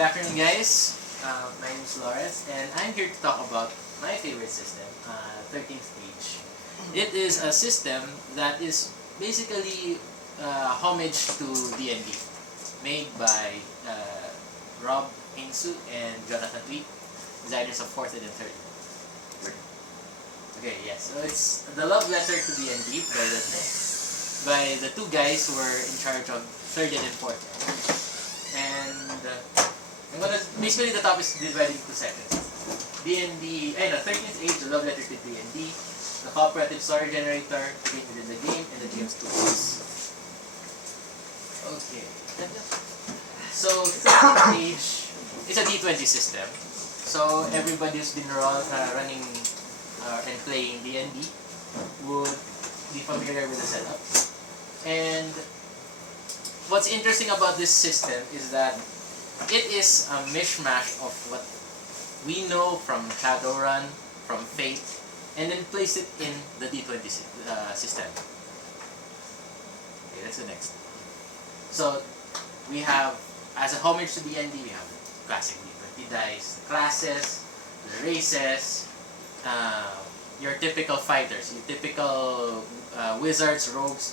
Good afternoon, guys. My name is Lawrence, and I'm here to talk about my favorite system, 13th Age. It is a system that is basically homage to D&D, made by Rob Heinsu and Jonathan Tweet, designers of 4th and 3rd. Okay, yes. So it's the love letter to D&D by the two guys who were in charge of 3rd and 4th. And I'm gonna basically the top is divided into sections. D&D, 13th Age, the love letter to D&D, the cooperative story generator, the game within the game, and the game's tools. Okay. So 13th Age is a D20 system. So everybody who's been running and playing D&D would be familiar with the setup. And what's interesting about this system is that it is a mishmash of what we know from Shadowrun, from Fate, and then place it in the D20 system. Okay, that's the next. So we have, as a homage to D&D, we have classic D20 dice, the classes, the races, your typical fighters, your typical wizards, rogues,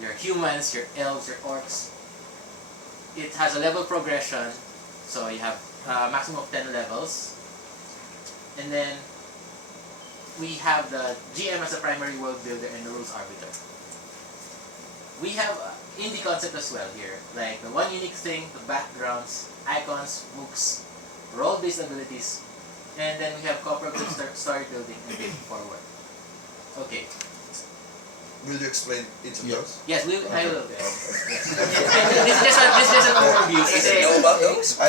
your humans, your elves, your orcs. It has a level progression, so you have a maximum of 10 levels. And then we have the GM as a primary world builder and the rules arbiter. We have indie concept as well here, like the one unique thing, the backgrounds, icons, books, role-based abilities, and then we have cooperative story building and building forward. Okay. Will you explain each of those? Yes, I will. Yes. This is just an overview. You know about those?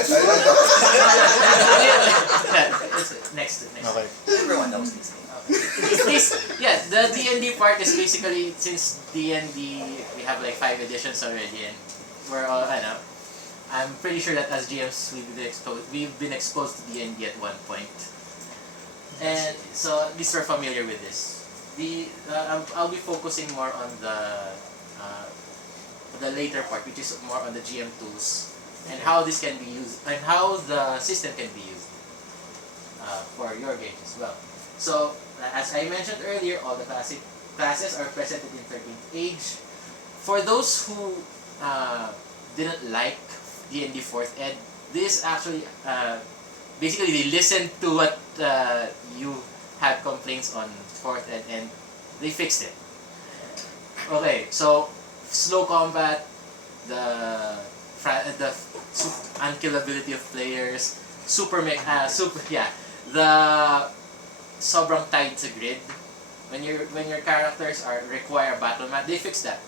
Next. Okay. Everyone knows these things. The D&D part is basically, since D&D, we have like 5 editions already, and we're all, I'm pretty sure that as GMs, we've been exposed to D&D at one point. And so, at least we're familiar with this. I'll be focusing more on the later part, which is more on the GM tools and how this can be used and how the system can be used for your games as well. So, as I mentioned earlier, all the classic classes are presented in 13th Age. For those who didn't like D&D 4th Ed, this actually basically they listened to what you had complaints on 4th Ed and they fixed it. Okay, so slow combat, the unkillability of players, the sobrang tied to grid. When your characters require battle mat, they fixed that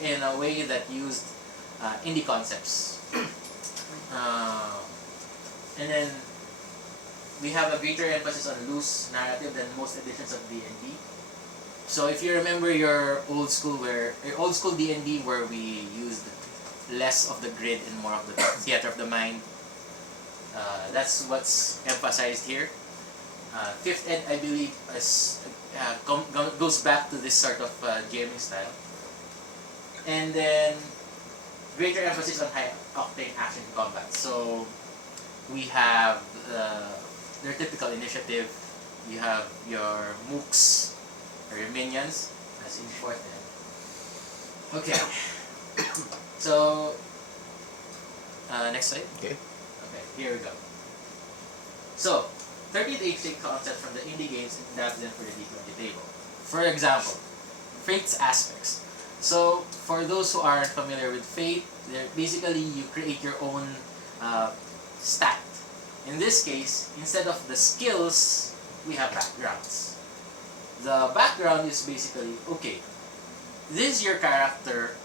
in a way that used indie concepts. And then we have a greater emphasis on loose narrative than most editions of D&D. So if you remember your old school D&D where we used less of the grid and more of the theater of the mind, that's what's emphasized here. 5th Ed, I believe, goes back to this sort of gaming style. And then greater emphasis on high octane action combat. So we have their typical initiative. You have your mooks, or your minions, as in 4th Ed. Okay. So, next slide. Okay. Okay, here we go. So, 13th Age take concepts from the indie games and adapts them for the D20 table. For example, Fate's aspects. So, for those who aren't familiar with Fate, basically you create your own stat. In this case, instead of the skills, we have backgrounds. The background is basically, okay, this is your character,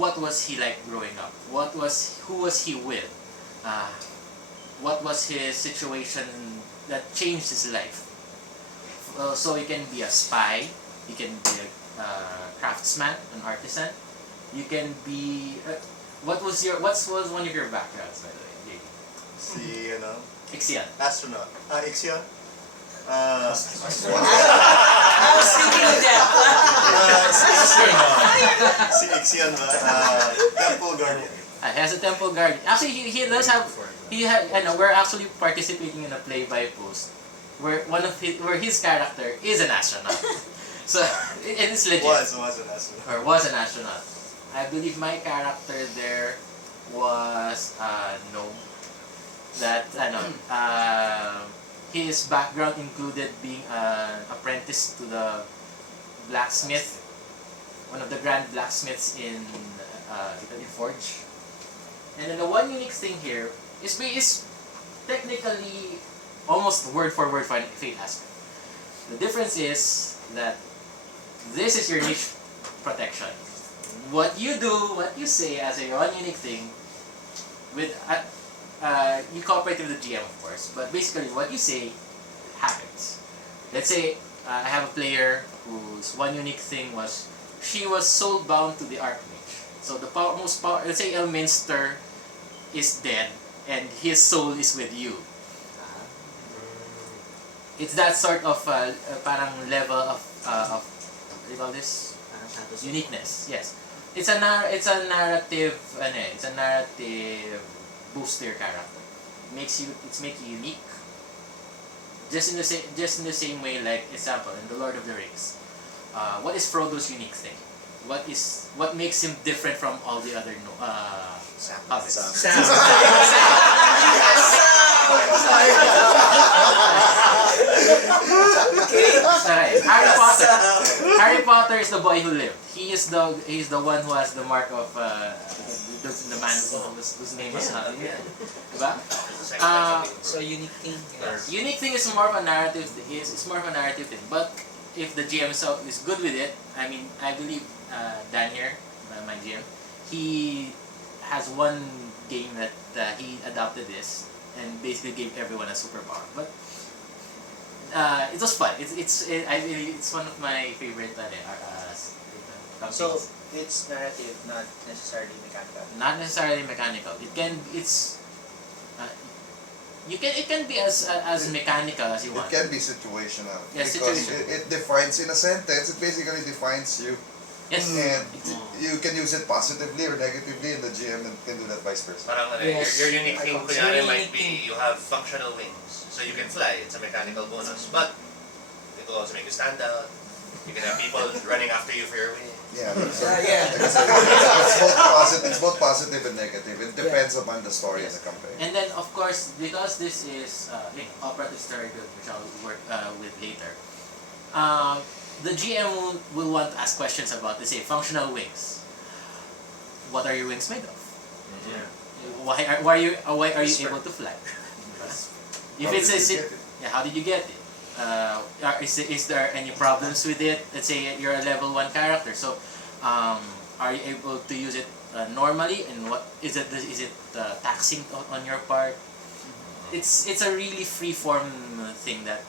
what was he like growing up? Who was he with? What was his situation that changed his life? So you can be a spy, you can be a craftsman, an artisan, you can be, what was one of your backgrounds, by the way, JD? Ixion. Astronaut. Ixion? I was thinking of that. Si Ixion ba? Temple Guardian. He has a temple guard. Actually, he does have. I know we're actually participating in a play by post, where where his character is an astronaut. So it's legit. Was an astronaut. Or was an astronaut. I believe my character there was gnome. That his background included being an apprentice to the blacksmith, one of the grand blacksmiths in Forge. And then the one unique thing here is technically almost word for word Fate aspect. The difference is that this is your niche protection. What you do, what you say as a one unique thing, with you cooperate with the GM of course, but basically what you say happens. Let's say I have a player whose one unique thing was she was soul bound to the Archmage. So the most power, let's say Elminster is dead and his soul is with you. It's that sort of parang level of what do you call this? Uniqueness. Yes. It's a narrative it's a narrative boost to your character. Makes you unique. Just in the same way, like example in the Lord of the Rings. What is Frodo's unique thing? What makes him different from all the other hobbits? Sam. Alright, Harry Potter is the boy who lived. He's the one who has the mark of the man whose name is not diba? So unique thing. Unique thing is more of a narrative. It's more of a narrative thing. But if the GM is good with it, I mean, I believe Dan here, my GM, he has one game that he adopted this and basically gave everyone a superpower. But it was fun. It's one of my favorite companies. So it's narrative, not necessarily mechanical. Not necessarily mechanical. It can be as mechanical as you want. It can be situational. Yes, because situational. it defines in a sentence. It basically defines you. Yes. And you can use it positively or negatively, and the GM can do that vice versa. Parang Yes. your unique thing Your kunyari unique might thing. be you have functional wings. So you can fly, it's a mechanical bonus. But it will also make you stand out. You can have people running after you for your wings. Yeah. Yeah. It's both positive and negative. It depends upon the story of the campaign. And then of course, because this is operative story build, which I'll work with later, the GM will want to ask questions about, let's say, functional wings. What are your wings made of? Why are you able to fly? If it's how did you get it? Is there any problems with it? Let's say you're a level 1 character, so are you able to use it normally? And what is it taxing on your part? It's a really free form thing that,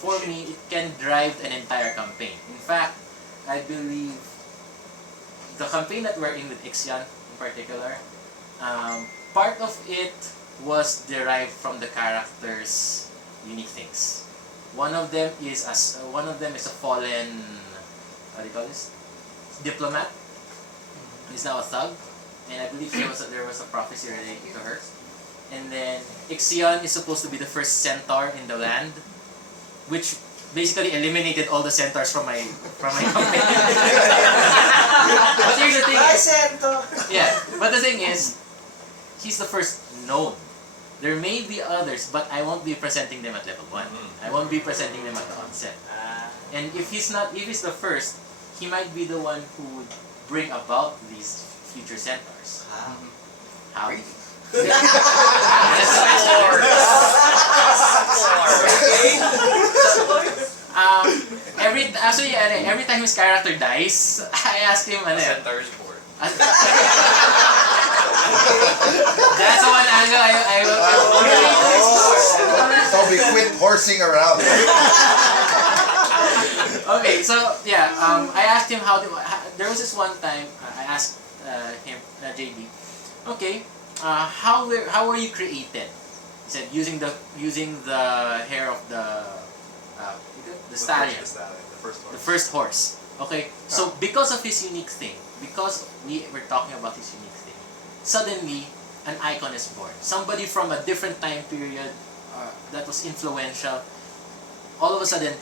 for me, it can drive an entire campaign. In fact, I believe the campaign that we're in with Ixion in particular, part of it was derived from the characters' unique things. One of them is a fallen, what do you call this? Diplomat. He's now a thug, and I believe there was a prophecy related to her. And then Ixion is supposed to be the first centaur in the land, which basically eliminated all the centaurs from my company. But here's the thing. But the thing is, he's the first known. There may be others, but I won't be presenting them at level 1. I won't be presenting them at the onset. And if he's the first, he might be the one who would bring about these future centaurs. How? Every time his character dies, I ask him, Centaur's board. That's one angle I will Toby, quit horsing around. Okay, so yeah, I asked him there was this one time I asked him, JB, okay, how were you created? He said using the hair of the stallion, the first horse. Okay, so because of his unique thing, because we were talking about his unique thing, suddenly an icon is born. Somebody from a different time period that was influential. All of a sudden,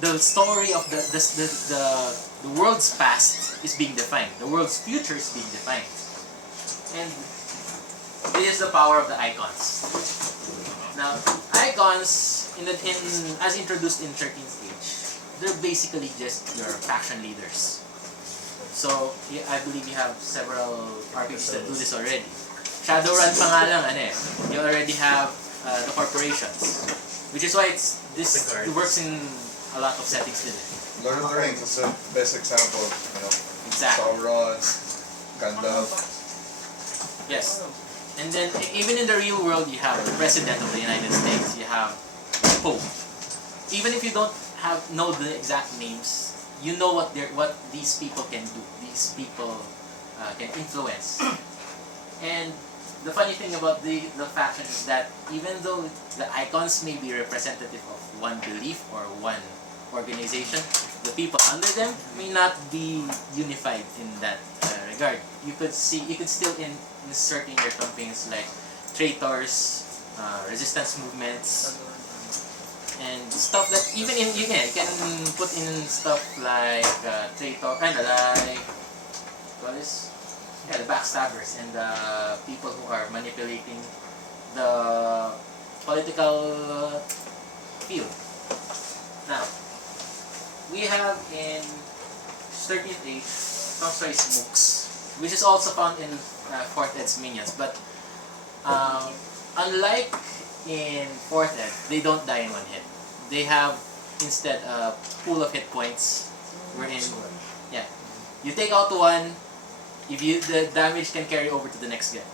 the story of the world's past is being defined. The world's future is being defined. And this is the power of the icons. Now, icons, as introduced in 13th age, they're basically just your faction leaders. So, I believe you have several RPGs that do this already. Shadowrun pa nga lang, you already have the corporations. Which is why it works in a lot of settings din. Lord of the Rings is the best example. Exactly. Sauron, Gandalf. Yes. And then, even in the real world, you have the President of the United States. You have Pope. Even if you don't know the exact names, you know what these people can do. These people can influence. And the funny thing about the faction is that even though the icons may be representative of one belief or one organization, the people under them may not be unified in that regard. You could still insert in your campaigns like traitors, resistance movements, and stuff that even you can put in stuff like traitor and like what is the backstabbers and the people who are manipulating the political field. Now, we have in 13th age Tolstoy's mooks, which is also found in 4th Ed's minions. But unlike in 4th Ed, they don't die in one hit. They have instead a pool of hit points. Wherein, you take out one. The damage can carry over to the next game.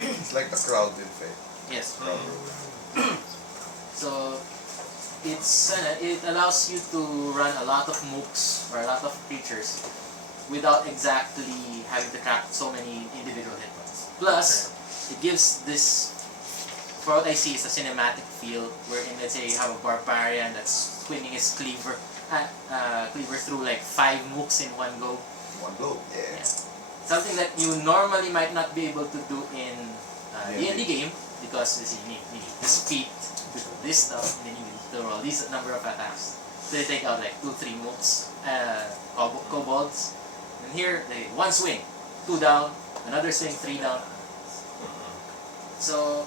It's like the crowd in Fate. Yes. Crowd rule. So it allows you to run a lot of mooks or a lot of creatures without exactly having to track so many individual hit points. Plus, it gives this, for what I see, is a cinematic feel wherein, let's say, you have a barbarian that's swinging his cleaver through like 5 mooks in one go. One blow. Yeah. Something that you normally might not be able to do in D&D game because you need the speed to do this stuff, and then you need to roll these number of attacks. So they take out like 2-3 mooks, kobolds, and here one swing, 2 down, another swing, 3 down. So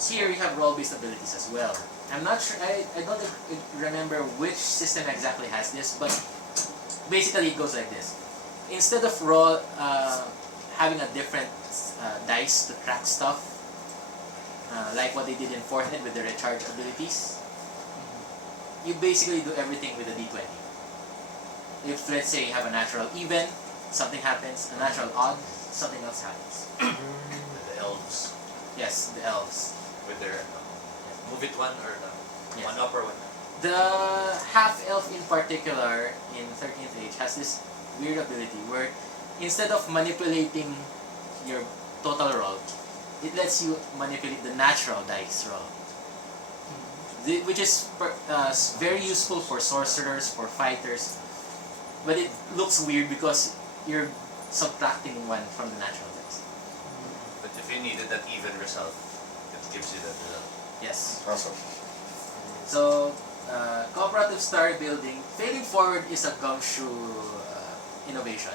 here you have roll-based abilities as well. I'm not sure. I don't remember which system exactly has this, but basically it goes like this. Instead of having a different dice to track stuff, like what they did in 4th Ed with the recharge abilities, you basically do everything with a d20. If, let's say, you have a natural even, something happens, a natural odd, something else happens. The elves Yes, the elves. with their move it one or Yes. one up or one down. The half-elf in particular in 13th Age has this weird ability where instead of manipulating your total roll, it lets you manipulate the natural dice roll. Which is very useful for sorcerers, for fighters, but it looks weird because you're subtracting one from the natural dice. But if you needed that even result, it gives you that result. Yes. Awesome. So, cooperative story building, failing forward is a gumshoe innovation.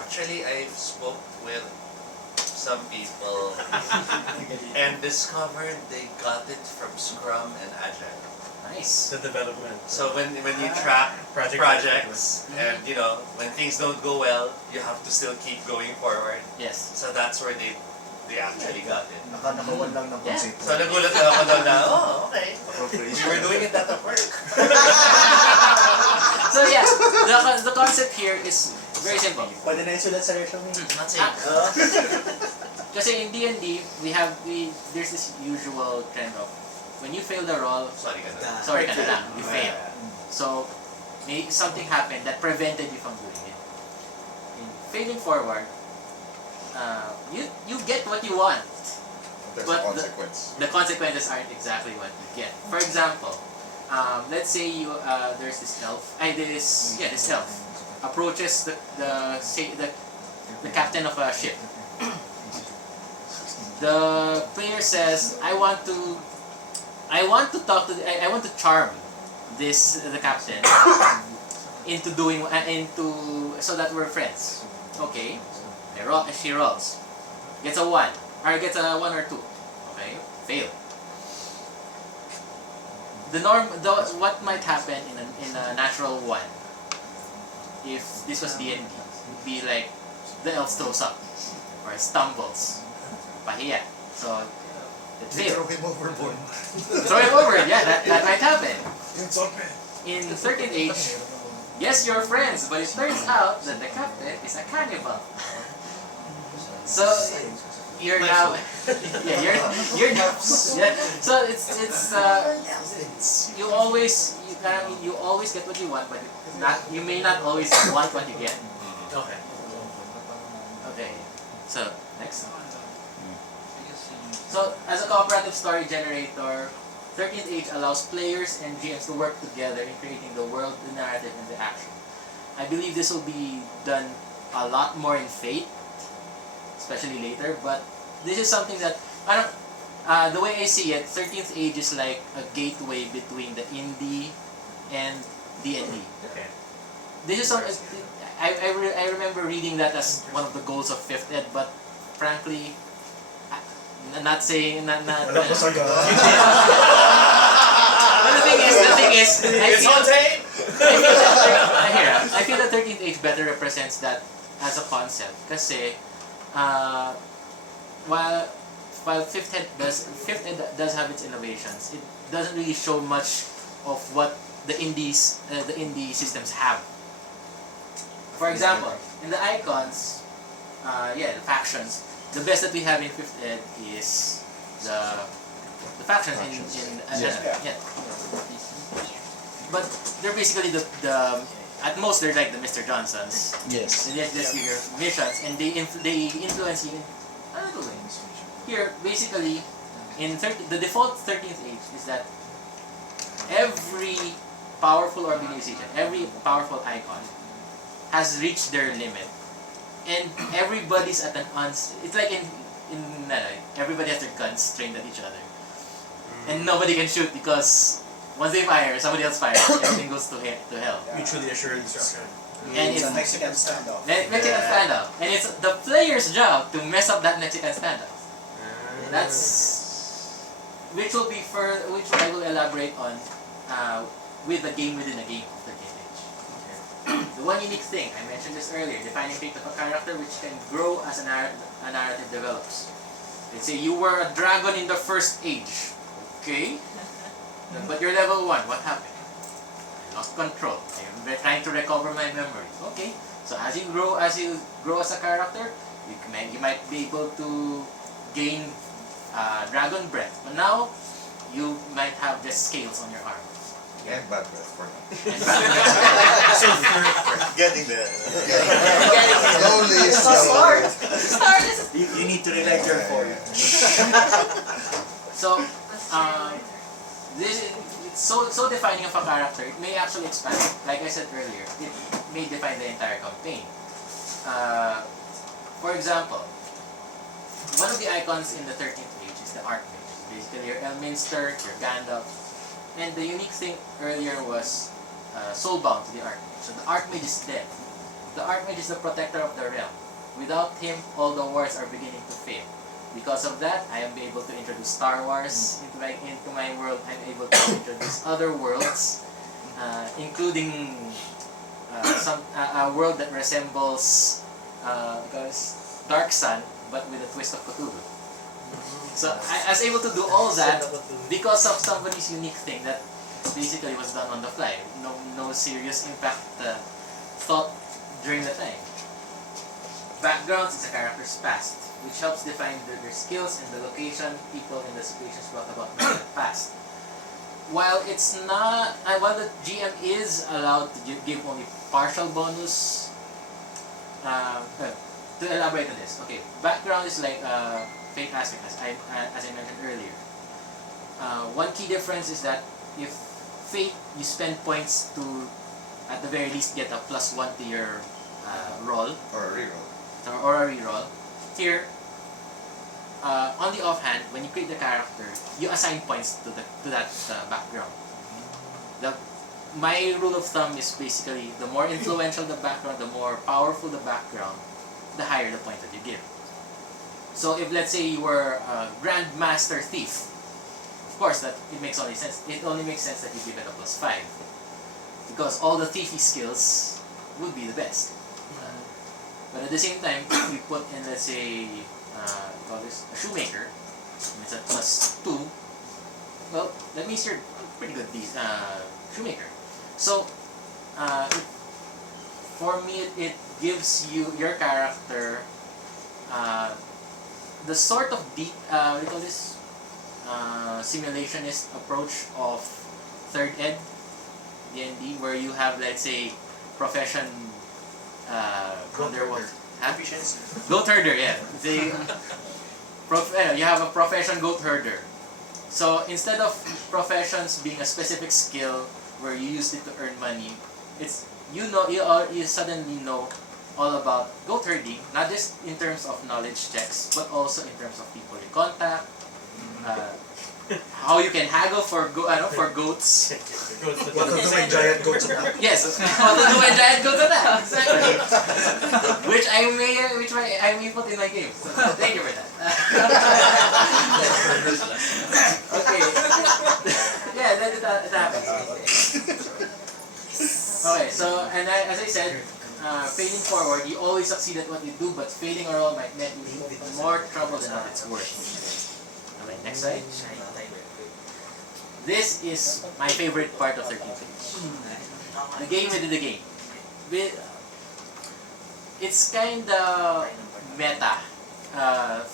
Actually, I've spoke with some people and discovered they got it from Scrum and Agile. Nice. The development. So when you track projects and when things don't go well, you have to still keep going forward. Yes. So that's where they actually got it. Nakawan lang ng Yeah. konsepto. So nagulat na ako doon na, okay. We Appropriation. were doing it at work. So yeah, the concept here is very simple. Pwede na isulat sa resume. Not saying. Kasi in D&D, there's this usual trend of when you fail the roll, Sorry ka na. sorry ka na lang, you fail. So, something happened that prevented you from doing it. In failing forward, you get what you want. There's But a consequence. The consequences aren't exactly what you get. For example, let's say there's this elf. This elf approaches the the captain of a ship. The player says, I want to talk to I want to charm the captain into doing into so that we're friends. Okay, she rolls, gets a 1 or gets a 1 or 2. Okay, fail. What might happen in a natural 1 if this was D&D would be like the elf throws up or stumbles, pahiya. So it They throw failed. him overboard. Throw it over. Yeah, that might happen. It's okay. In 13th age, yes, you're friends, but it turns out that the captain is a cannibal. So you're now, yeah, yeah. So you always you always get what you want, but you may not always want what you get. Okay. Okay. So next. So as a cooperative story generator, 13th Age allows players and GMs to work together in creating the world, the narrative, and the action. I believe this will be done a lot more in Fate, especially later, but this is something that, the way I see it, 13th Age is like a gateway between the indie and D&D. Okay. This is something, I remember reading that as one of the goals of 5th Ed, but frankly, not saying, not Wala pa sa'yo. But the thing is, It's on tape! I feel that 13th Age better represents that as a concept. Kasi, while 5th Ed does have its innovations, it doesn't really show much of what the indie systems have. For example, in the icons, the factions, the best that we have in 5th Ed is the factions in yeah. But they're basically the at most they're like the Mr. Johnsons. Yes. And yet just your missions, and they influence you in another way. Here, basically, the default 13th Age is that every powerful organization, every powerful icon has reached their limit, and everybody's at an it's like in everybody has their guns trained at each other, and nobody can shoot because once they fire, somebody else fires, everything goes to hell. Mutually assured instruction. And It's it's a Mexican standoff. Mexican standoff, and it's the player's job to mess up that Mexican standoff. That's which I will elaborate on with the game within a game of 13th Age. The one unique thing, I mentioned this earlier, defining fate of a character which can grow as a narrative develops. Let's say you were a dragon in the first age, okay? But you're level 1, what happened? I lost control. I'm trying to recover my memory. Okay, so as you grow as a character, you might be able to gain dragon breath, but now you might have just scales on your arm. And bad breath for now. So for Getting there. Slowly, slowly. You need to relight your form. So, it's so defining of a character. It may actually expand. Like I said earlier, it may define the entire campaign. For example, one of the icons in the 13th Age is the Archmage. Basically, your Elminster, your Gandalf. And the unique thing earlier was soulbound to the Archmage. So the Archmage is dead. The Archmage is the protector of the realm. Without him, all the wars are beginning to fail. Because of that, I am able to introduce Star Wars into my world. I'm able to introduce other worlds, including a world that resembles Dark Sun, but with a twist of Cthulhu. So I was able to do all that because of somebody's unique thing that basically was done on the fly. No serious impact thought during the time. Backgrounds is a character's past, which helps define their skills and the location, people, and the situations brought about in the past. While it's not, while the GM is allowed to give only partial bonus, to elaborate on this, okay, background is like fate aspect, as I mentioned earlier. One key difference is that if fate, you spend points to, at the very least, get a +1 to your roll. Or a reroll. or a reroll. Here, on the offhand, when you create the character, you assign points to that background. My rule of thumb is basically the more influential the background, the more powerful the background, the higher the point that you give. So if let's say you were a Grandmaster Thief, of course that it makes only sense. It only makes sense that you give it a +5 because all the thiefy skills would be the best. But at the same time, if you put in let's say call this a shoemaker, and it's at +2. Well, that means you're pretty good shoemaker. So for me, it gives you your character the sort of deep what do you call this simulationist approach of third ed D&D, where you have let's say profession goat herder, yeah. You have a profession goat herder. So instead of professions being a specific skill where you use it to earn money, it's you suddenly know all about goat herding, not just in terms of knowledge checks, but also in terms of people you contact, how you can haggle for goats. What to do when giant goats attack? Yes, how to do when giant goats attack. Exactly. which I may put in my game. So thank you for that. Okay. Yeah, that happens. Okay, so as I said, failing forward, you always succeed at what you do, but failing a roll might net you more trouble than what it's worth. Okay, next slide. This is my favorite part of 13th page. The game within the game. It's kinda meta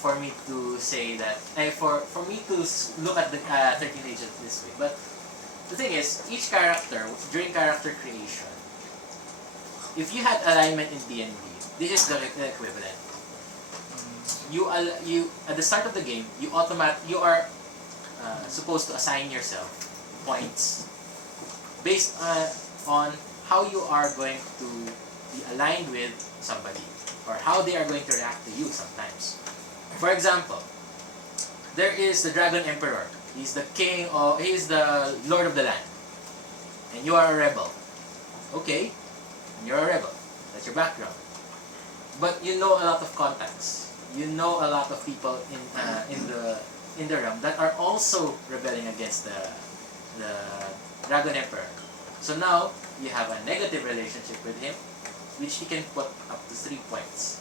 for me to say that, for me to look at the 13th page this way. But the thing is, each character, during character creation, if you had alignment in D&D, this is the equivalent. You at the start of the game, you are supposed to assign yourself points based on how you are going to be aligned with somebody or how they are going to react to you sometimes. For example, there is the Dragon Emperor. He's the he's the Lord of the land. And you are a rebel. Okay, you're a rebel. That's your background. But you know a lot of contacts. You know a lot of people in the realm that are also rebelling against the Dragon Emperor. So now you have a negative relationship with him, which he can put up to 3 points.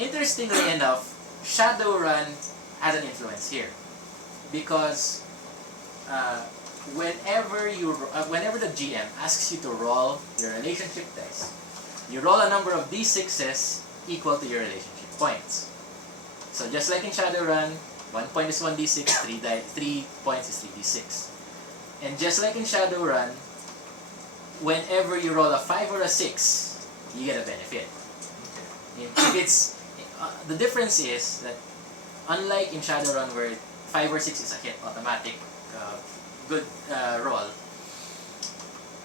Interestingly enough, Shadowrun has an influence here, because whenever the GM asks you to roll your relationship dice, you roll a number of d6s equal to your relationship points. So just like in Shadowrun, 1 point is 1d6, 3 points is 3d6. And just like in Shadowrun, whenever you roll a 5 or a 6, you get a benefit. If it's the difference is that unlike in Shadowrun where 5 or 6 is a hit, automatic, good roll.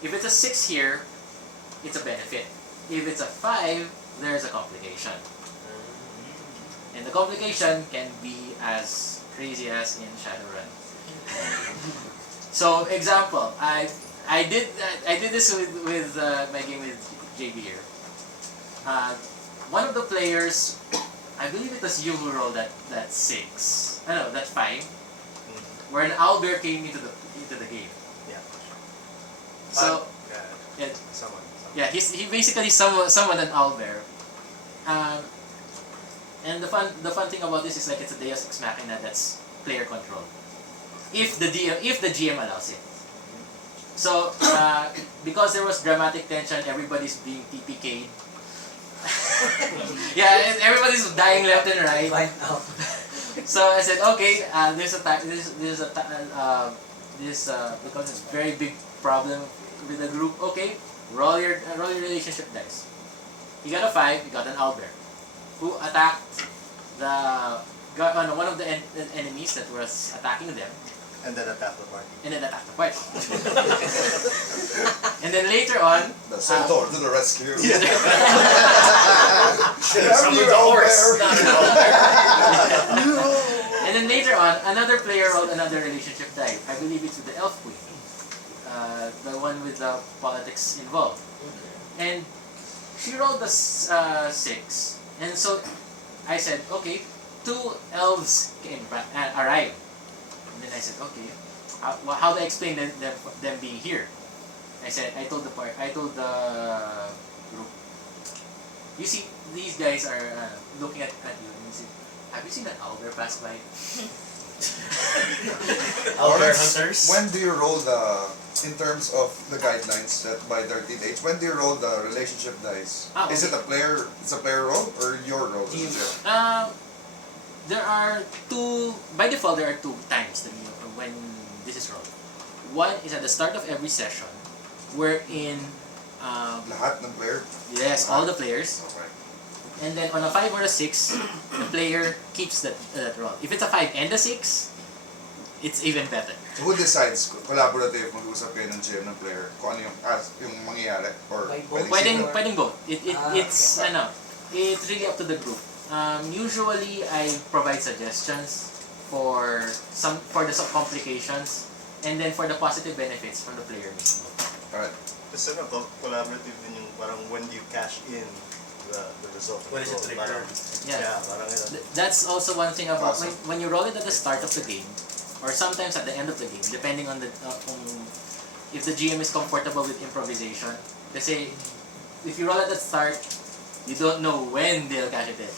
If it's a 6 here, it's a benefit. If it's a 5, there's a complication. And the complication can be as crazy as in Shadowrun. So, example, I did this with my game with JB here. One of the players, I believe it was you who rolled that 6. I know that 5, where an owlbear came into the game. Yeah. So yeah, Someone. yeah, he basically summoned an owlbear. And the fun thing about this is like it's a Deus Ex Machina that's player control. If the GM allows it. So because there was dramatic tension, everybody's being TPK'd. Yeah, everybody's dying left and right. So I said, okay, there's because it's a very big problem with the group. Okay, roll your relationship dice. You got a 5, you got an owlbear, who attacked one of the enemies that was attacking them. And then attack the party. and then attack the party. And then later on, The centaur to the rescue. Summon the horse. and then later on, another player rolled another relationship die. I believe it's with the elf queen, the one with the politics involved. And she rolled the 6, and so I said, okay, 2 elves arrived. And then I said, okay, how do I explain them being here? I told the group, you see, these guys are looking at you, and you say, have you seen an owlbear pass by? Owlbear Lawrence, hunters. when do you roll in terms of the guidelines set by 13th age, when do you roll the relationship dice? Is it it's a player roll or your roll? There are 2, by default there are 2 times when this is rolled. One is at the start of every session, wherein Lahat ng player? yes, all the players, Okay. and then on a 5 or a 6, the player keeps that roll. If it's a 5 and a 6, it's even better. So who decides, collaborative, mag-usap kayo ng GM ng player, kung ano yung mangyayari? Or By vote. Pwedeng both. It's okay. it's really up to the group. Usually I provide suggestions for the complications, and then for the positive benefits from the player mismo. Alright. Kasi collaborative din yung parang when do you cash in the result. When is it triggered? Yeah. Parang yun. That's also one thing about Awesome. when you roll it at the start of the game, or sometimes at the end of the game, depending on if the GM is comfortable with improvisation. Kasi if you roll at the start, you don't know when they'll cash it in,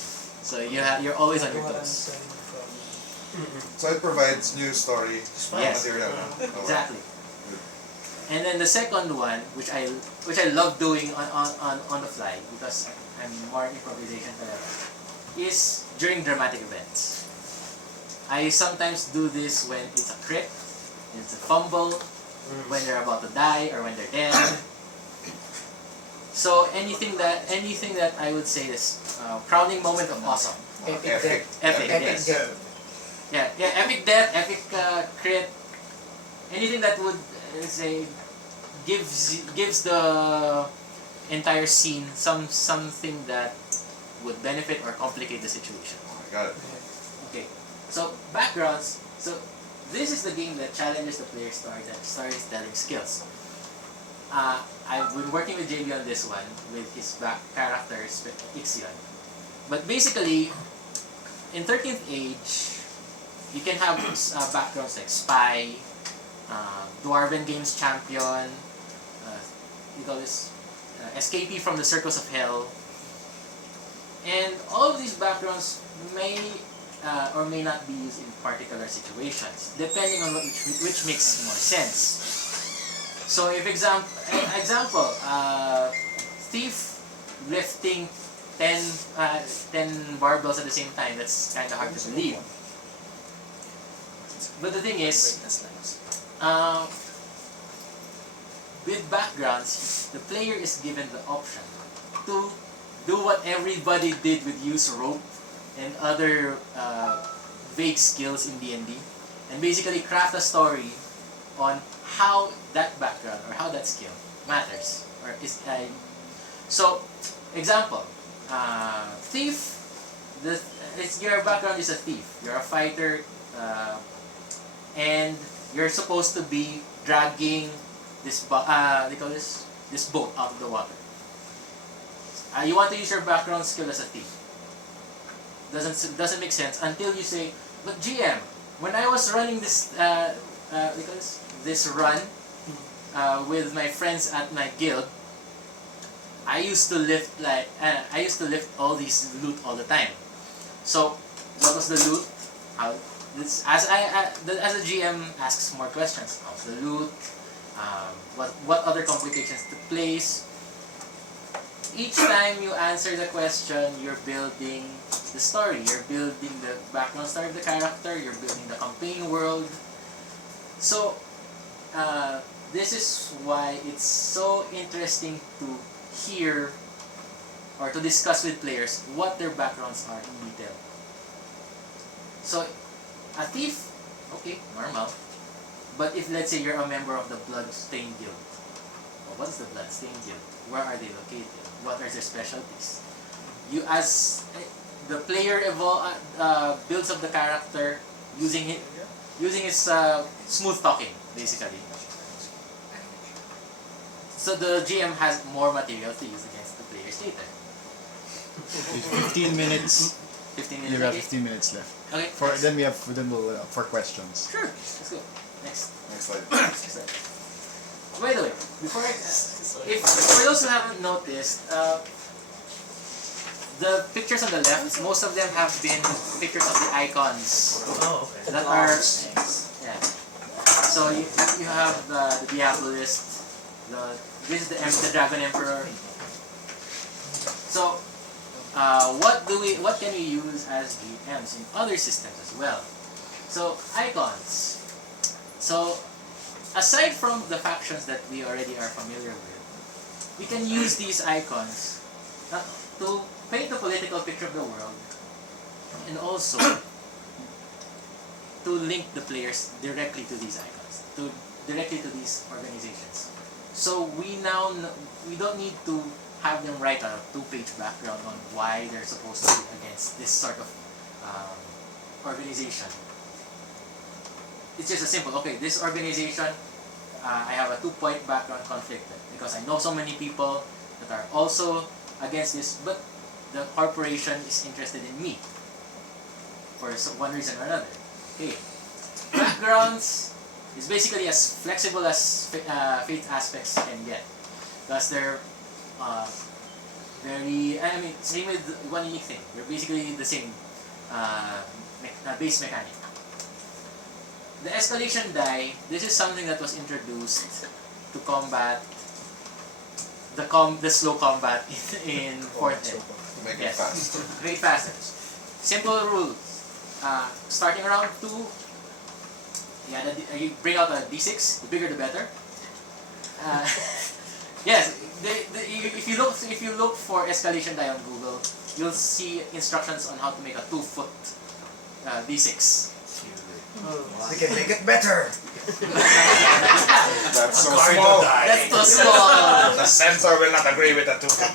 so you're always on your toes. So it provides new story Yes. material. No? Oh, wow. Exactly. And then the second one, which I love doing on the fly because I'm more improvisation talaga, is during dramatic events. I sometimes do this when it's a crit, it's a fumble, when they're about to die or when they're dead. So anything that I would say is crowning moment of awesome. Epic. Epic, Epic yes. death. Yeah, epic death, epic crit, anything that would say gives the entire scene something that would benefit or complicate the situation. Oh, I got it. Okay, so backgrounds. So this is the game that challenges the player's storytelling skills. I've been working with JB on this one with his character Ixion. But basically, in 13th age, you can have backgrounds like spy, Dwarven Games champion, escapee from the circles of hell, and all of these backgrounds may or may not be used in particular situations, depending on which makes more sense. So, if example, thief lifting 10 barbells at the same time, that's kind of hard to believe. But the thing is, with backgrounds, the player is given the option to do what everybody did with use rope and other vague skills in D&D, and basically craft a story on how that background or how that skill matters. So, example, thief. Your background is a thief. You're a fighter. And you're supposed to be dragging this boat out of the water. You want to use your background skill as a thief. Doesn't make sense until you say, but GM, when I was running this run with my friends at my guild, I used to lift all these loot all the time. So what was the loot? As a GM asks more questions, how's the loot? What other complications took place? Each time you answer the question, you're building the story. You're building the background story of the character. You're building the campaign world. So this is why it's so interesting to hear or to discuss with players what their backgrounds are in detail. So a thief, okay, normal. But if let's say you're a member of the Bloodstained Guild, well, what's the Bloodstained Guild? Where are they located? What are their specialties? You as the player builds up the character using his smooth talking basically. So the GM has more material to use against the players later. 15 minutes. 15 minutes. You have Okay. 15 minutes left. Okay. Then we'll for questions. Sure. Let's go. Next. Next slide. Next slide. By the way, if for those who haven't noticed, the pictures on the left, most of them have been pictures of the icons Oh, okay. that are yeah. So you have the Diabolist, this is the Dragon Emperor. So what can we use as GMs in other systems as well? So icons. So aside from the factions that we already are familiar with, we can use these icons to paint a political picture of the world, and also to link the players directly to these icons, directly to these organizations. So we don't need to have them write a 2-page background on why they're supposed to be against this sort of organization. It's just a simple, okay, this organization, I have a 2-point background conflict because I know so many people that are also against this, but the corporation is interested in me for one reason or another. Okay, backgrounds is basically as flexible as Fate aspects can get, because they're same with one unique thing. They're basically the same base mechanic. The escalation die, this is something that was introduced to combat the slow combat in 4th Ed. To make it Yes. fast. Very fast. Simple rules. Starting round 2, you bring out a d6. The bigger the better. Yes. If you look for escalation die on Google, you'll see instructions on how to make a 2-foot d6. We can make it better. That's so Guard small. the die. That's too small. The censor will not agree with the 2 foot.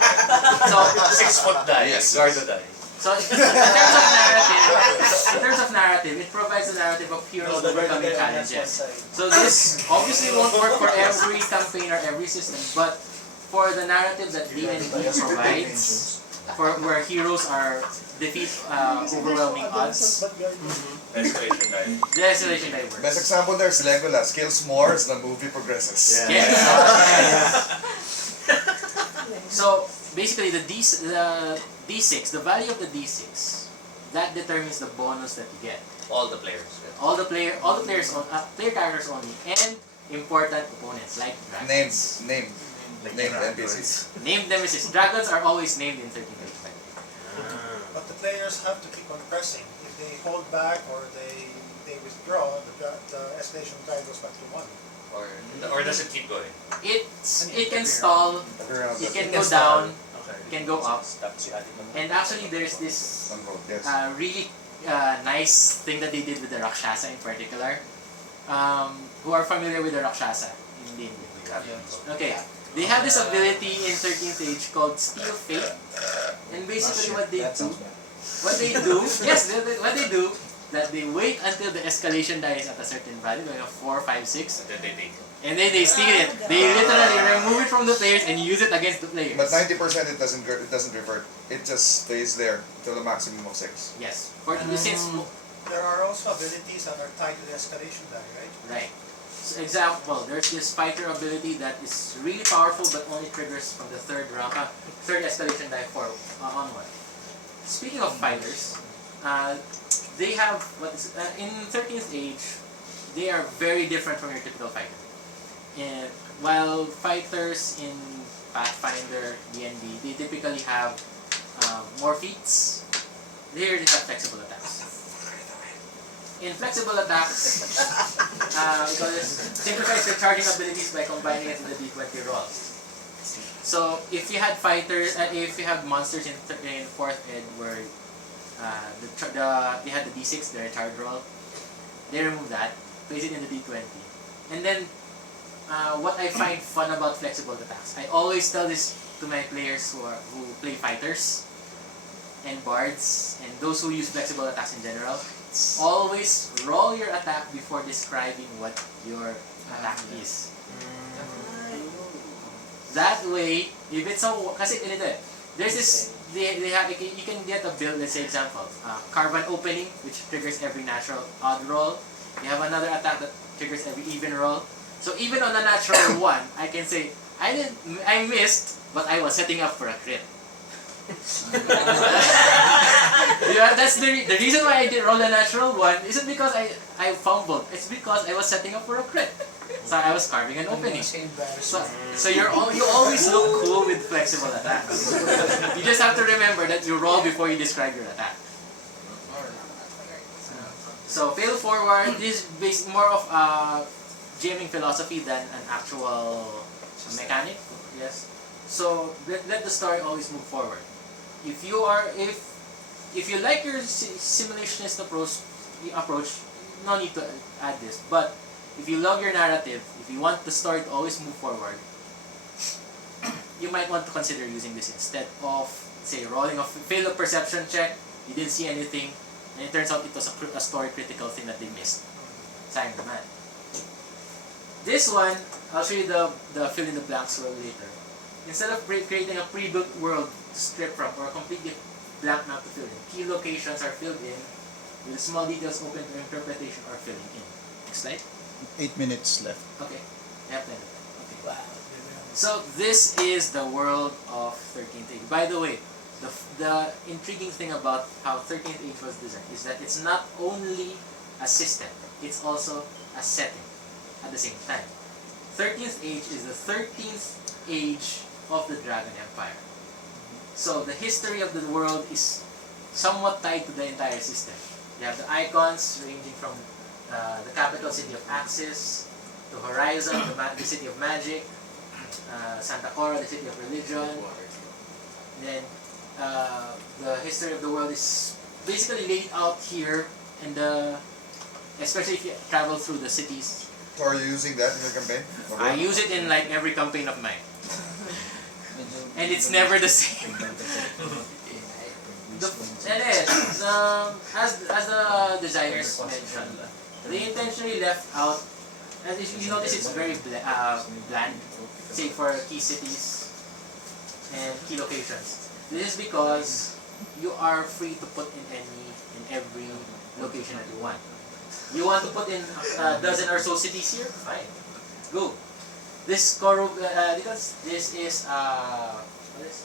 So 6-foot die. Yes. Guard the die. So in terms of narrative, it provides a narrative of heroes overcoming challenges. So this obviously won't work for every campaign or every system, but for the narrative that D&D provides, where heroes are defeat overwhelming odds, Escalation die. the escalation die works. Best example there is Legolas. Kills more as the movie progresses. Yes. So basically, the D6, the value of the D6, that determines the bonus that you get. All the players. All the players, player characters only, and important opponents like dragons. Named NPCs. Named nemesis. Dragons are always named in 13th Age. But the players have to keep on pressing. If they hold back or they withdraw, the escalation die goes back to 1. Or does it keep going? It can stall, it can go down, it can go up, and actually there's this Yes. really nice thing that they did with the Rakshasa in particular. Who are familiar with the Rakshasa in D&D? Okay, they have this ability in 13th Age called Steal Fate, and basically what they do, that they wait until the escalation die is at a certain value, like a 4, 5, 6, And then they take it. and then they steal it. They literally remove it from the players and use it against the players. But 90% it doesn't revert. It just stays there until the maximum of 6. Yes, since There are also abilities that are tied to the escalation die, right? right. So example, there's this fighter ability that is really powerful but only triggers from the third escalation die onward. Speaking of fighters, they have in 13th Age, they are very different from your typical fighter. While fighters in Pathfinder, D&D, they typically have more feats. Here they have flexible attacks. In flexible attacks, it simplifies the charging abilities by combining it with the D20 rolls. So if you had fighters, if you have monsters in 4th Ed where they had the D6, the recharge roll, they remove that, place it in the D20, And then, what I find fun about flexible attacks, I always tell this to my players who play fighters and bards and those who use flexible attacks in general. Always roll your attack before describing what your attack is. That way, if it's a kasi ganito eh, there's this they have you can get a build. Let's say example, carbon opening, which triggers every natural odd roll. You have another attack that triggers every even roll. So even on a natural one, I can say I missed, but I was setting up for a crit. Yeah, that's the reason why I did roll a natural one isn't because I fumbled. It's because I was setting up for a crit. So I was carving an opening. So you always look cool with flexible attacks. You just have to remember that you roll before you describe your attack. So fail forward. This is based more of a jamming philosophy than an actual mechanic. Yes. So let the story always move forward. If you like your simulationist approach, no need to add this. But if you love your narrative, if you want the story to always move forward, you might want to consider using this instead of, say, rolling a fail a perception check. You didn't see anything, and it turns out it was a story critical thing that they missed. Sayang naman. This one, I'll show you the fill in the blanks world later. Instead of creating a pre-built world to strip from or a completely blank map to fill in, key locations are filled in with small details open to interpretation or filling in. Next slide. 8 minutes left. Okay. Yeah, plenty. Okay. Wow. So this is the world of 13th Age. By the way, the intriguing thing about how 13th Age was designed is that it's not only a system, it's also a setting at the same time. 13th Age is the 13th age of the Dragon Empire. So the history of the world is somewhat tied to the entire system. You have the icons ranging from the capital city of Axis to Horizon, the city of magic, Santa Cora, the city of religion. And then the history of the world is basically laid out here, and especially if you travel through the cities. So are you using that in your campaign? I use it in like every campaign of mine. And it's never the same. As the designers mentioned, they intentionally left out, and you notice it's very bland, say for key cities and key locations. This is because you are free to put in every location that you want. You want to put in a dozen or so cities here? Fine. Go. This because this is what is?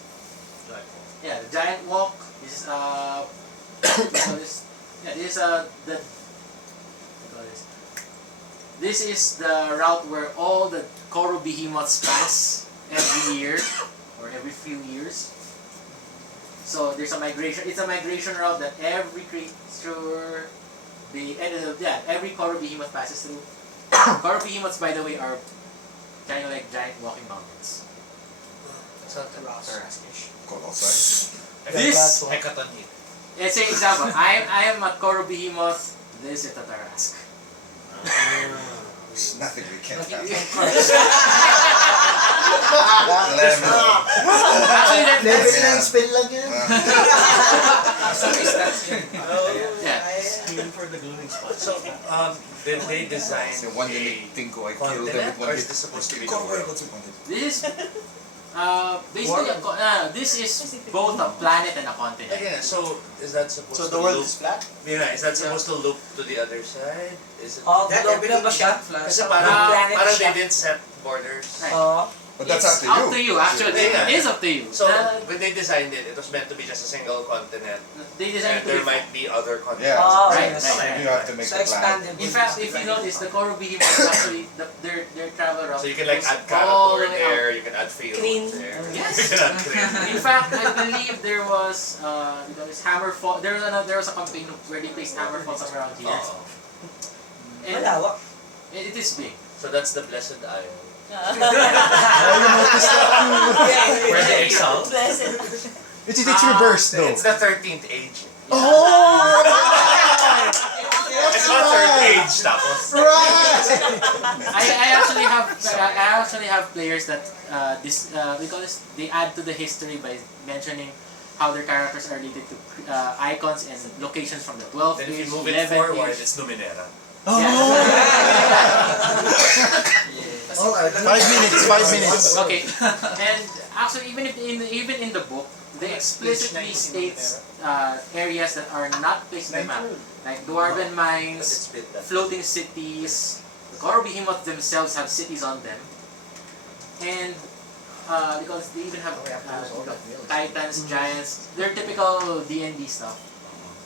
Yeah, the giant walk. This is This is the route where all the Koro behemoths pass every year or every few years. So there's a migration. It's a migration route that every creature, every Koro behemoth passes through. Koro behemoths, by the way, are kind of like giant walking mountains. It's not Tarrasque-ish. Colossi. This, Hecaton hit. let's say example, I am a Koro behemoth. This is a Tarrasque. There's nothing we can't have. Actually, Level lang spell lang yan. Aiming for the glowing spot. So, did they design The one unique thing I killed them continent, with or one is this supposed to be the world? This is basically this is both a planet and a continent. Yeah, so is that supposed So to the world loop? is flat? Yeah, is that supposed to loop to the other side? Is it? Globe ba siya? Kasi planet parang siya. they didn't set borders. Right. But that's It's up to you. Actually, Yeah. it is up to you. So when they designed it, it was meant to be just a single continent, They and designed there it to be might be other Yeah. continents. Right, So right. you have to make So the plan. expanded. In fact, if you notice, the Koro behemoths actually their travel route. So you can like goes add all Karator the way there, out. you can add Field Kryn. there. Yes. You can add Kryn. In fact, I believe there was Hammerfall. There was a campaign where they placed Hammerfall somewhere around here. Oo. And Malawak. it is big. So that's the Blessed Isle. I noticed that too. Where they excel. It's reversed though. It's the 13th age. Oh! It's not third age tapos. Right! I actually have players that we call this, they add to the history by mentioning how their characters are related to icons and locations from the 12th Then if age, you move it 11th forward, age. it's Numenera. Oh! All right. 5 minutes, 5 minutes. Okay, and actually even in the book, they explicitly states areas that are not placed in the map, like Dwarven mines, floating cities. The Koro Behemoth themselves have cities on them, and because they even have titans, giants. They're typical D&D stuff.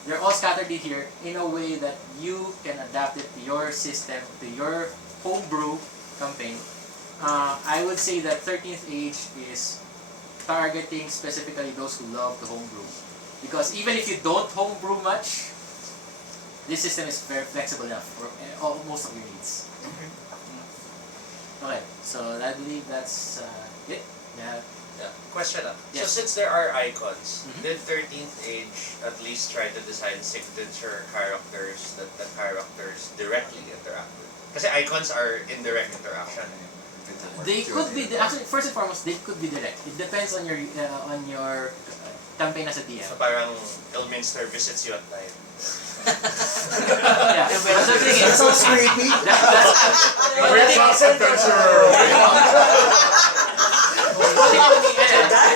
They're all scattered in here in a way that you can adapt it to your system, to your homebrew campaign. I would say that 13th Age is targeting specifically those who love the homebrew. Because even if you don't homebrew much, this system is very flexible enough for most of your needs. Okay, so I believe that's it. Yeah. Yeah. Question up. Yes. So since there are icons, Mhm. did 13th Age at least try to design signature characters that the characters directly interact with? Kasi icons are indirect interaction. They could be actually first and foremost they could be direct. It depends on your campaign as a DM. So parang Elminster visits you at night. Yeah. But the thing is, Sounds creepy. but the thing is,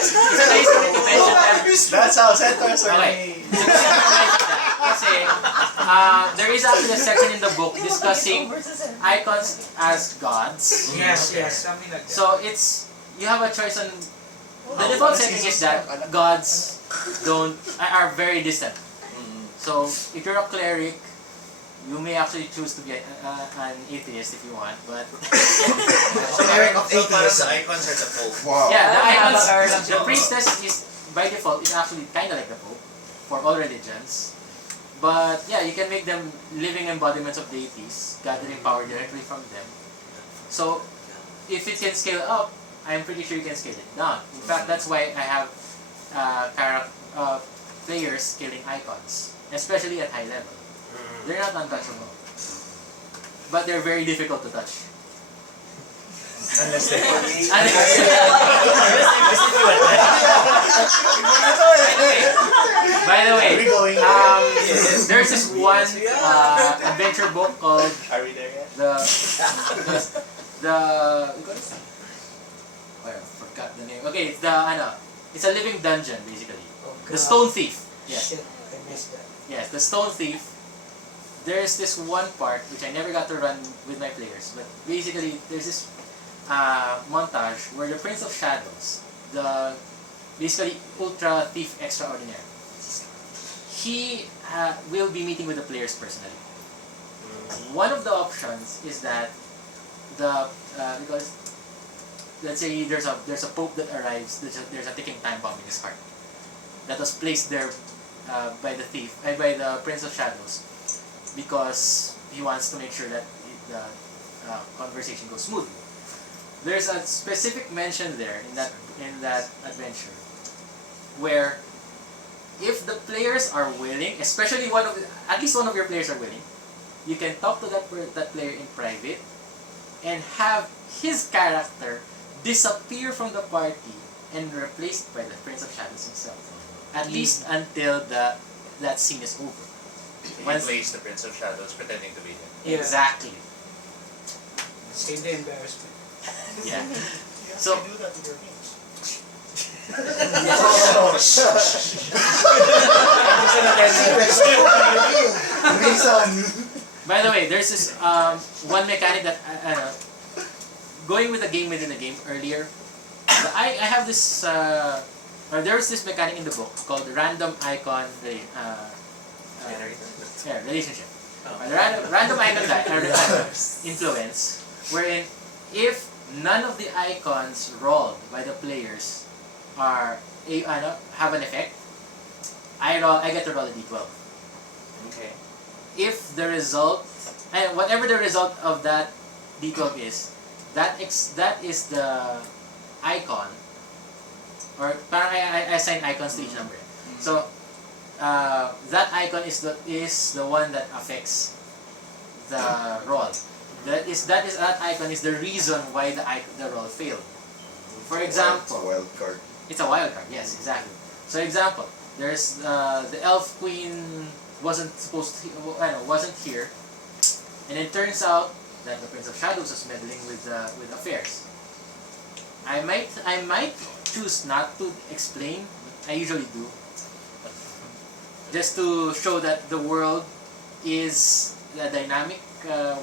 it's a nice way to mention that. That's how centaurs are Okay. made. Kasi there is actually a section in the book discussing icons as gods. Yes, something like that. So you have a choice on the default setting is that gods are very distant. So if you're a cleric, you may actually choose to be an atheist if you want, but So parang the icons are the Pope. Wow. yeah, the icons are the priestess is by default is actually kind of like the Pope for all religions. But yeah, you can make them living embodiments of deities, gathering power directly from them. So if it can scale up, I'm pretty sure you can scale it down. In fact, that's why I have players scaling icons, especially at high level. They're not untouchable, but they're very difficult to touch. Unless they By the way, Are we going? there's this one adventure book called Are we there yet? I forgot the name. Okay, it's a living dungeon basically. The Stone Thief. Yes. Shit, I missed that. Yes, the Stone Thief. There's this one part which I never got to run with my players, but basically there's this montage where the Prince of Shadows, the basically ultra thief extraordinaire, he will be meeting with the players personally. One of the options is that because let's say there's a pope that arrives, there's a ticking time bomb in his heart that was placed there by the thief, by the Prince of Shadows, because he wants to make sure that the conversation goes smoothly. There's a specific mention there in that adventure where if the players are willing, especially at least one of your players are willing, you can talk to that player in private and have his character disappear from the party and replaced by the Prince of Shadows himself. At least until that scene is over. He Once- plays the Prince of Shadows pretending to be him. Yeah. Exactly. Save the embarrassment. Yeah. You So- can do that with your games. By the way, there's this one mechanic that going with a game within a game earlier. I have this or there's this mechanic in the book called random icon relationship. The random icon influence, wherein if none of the icons rolled by the players have an effect, I get to roll a d12. Okay. If the result, whatever the result of that d12 is, that is the icon, or parang I assign icons to each number. So that icon is the one that affects the roll. That icon is the reason why the roll failed. For It's example, a wild card. it's a wild card. Yes, exactly. So example, there's the elf queen wasn't supposed to, wasn't here, and it turns out that the Prince of Shadows was meddling with affairs. I might choose not to explain. I usually do, just to show that the world is a dynamic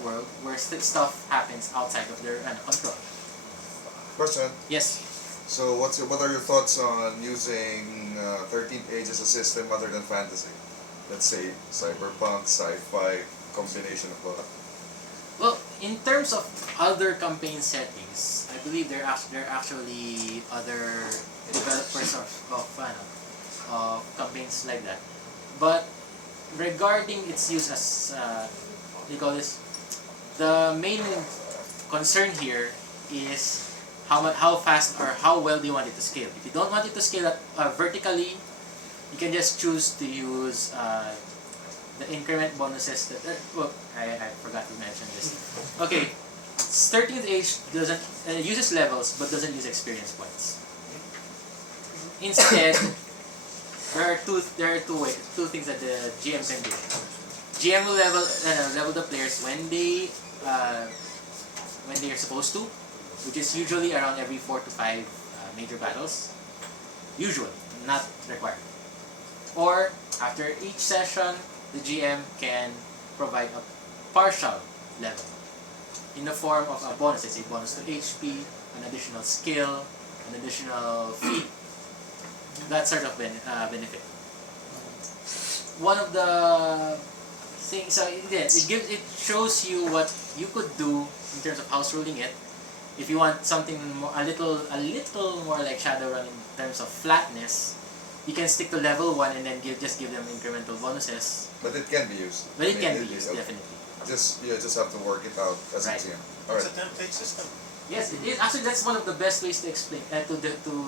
world where stuff happens outside of their control. Question. Yes. So what are your thoughts on using 13th Age as a system other than fantasy? Let's say cyberpunk, sci-fi, combination of both. Well, in terms of other campaign settings, I believe there are actually other developers of campaigns like that. But regarding its use as the main concern here is how fast or how well do you want it to scale. If you don't want it to scale vertically, you can just choose to use the increment bonuses that I forgot to mention this. Okay, 13th Age doesn't uses levels but doesn't use experience points. Instead, there are two things that the GM can do. GM will level the players when they are supposed to, which is usually around every 4 to 5 major battles. Usually, not required. Or after each session, the GM can provide a partial level in the form of a bonus. Let's say bonus to HP, an additional skill, an additional feat. That sort of benefit. One of the things, so it shows you what you could do in terms of house ruling it. If you want something more, a little more like Shadowrun in terms of flatness, you can stick to level 1 and then give them incremental bonuses. But it can be used. But it can be used, definitely. Just have to work it out as Right. a team. It's Alright. a template system. Yes, it is. Actually, that's one of the best ways to explain to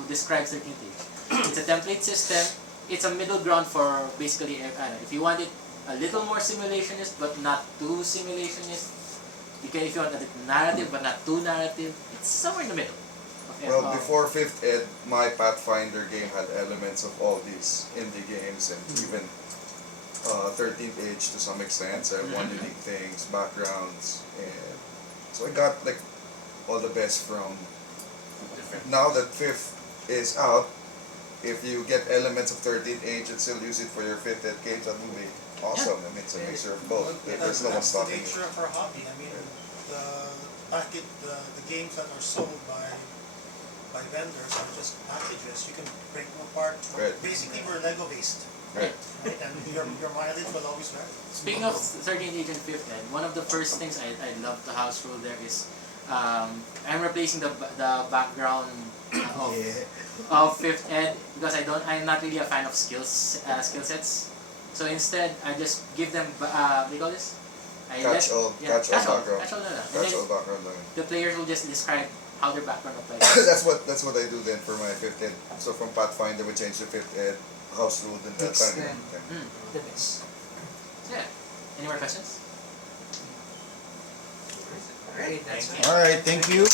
describe 13th Age. It's a template system. It's a middle ground for basically if you want it a little more simulationist but not too simulationist. If you want a little narrative but not too narrative, it's somewhere in the middle. Well, before 5th Ed, my Pathfinder game had elements of all these indie games and even 13th Age to some extent. So I had one unique things, backgrounds, and so I got like all the best from. Now that 5th is out, if you get elements of 13th Age and still use it for your 5th Ed games, that would be awesome. I mean, it's a mixture of both. There's no one That's the stopping you. nature of our hobby. I mean, the games that are sold by vendors are just packages. You can break them apart. Right. Basically, we're Lego based. Right. Right? And your mileage will always vary. Speaking of 13th Age and 5th Ed, one of the first things I love to house rule there is I'm replacing the background of 5th Ed because I'm not really a fan of skill sets. So instead, I just give them what do you call this? Catch all background. Catch all na lang. And Catch then all background lang. the players will just describe how their background applies. that's what I do then for my 5th Ed. So from Pathfinder we changed to 5th Ed, house ruled in that Mix time. them. The best. So yeah. Any more questions? Alright, that's Thank it. Alright, thank you.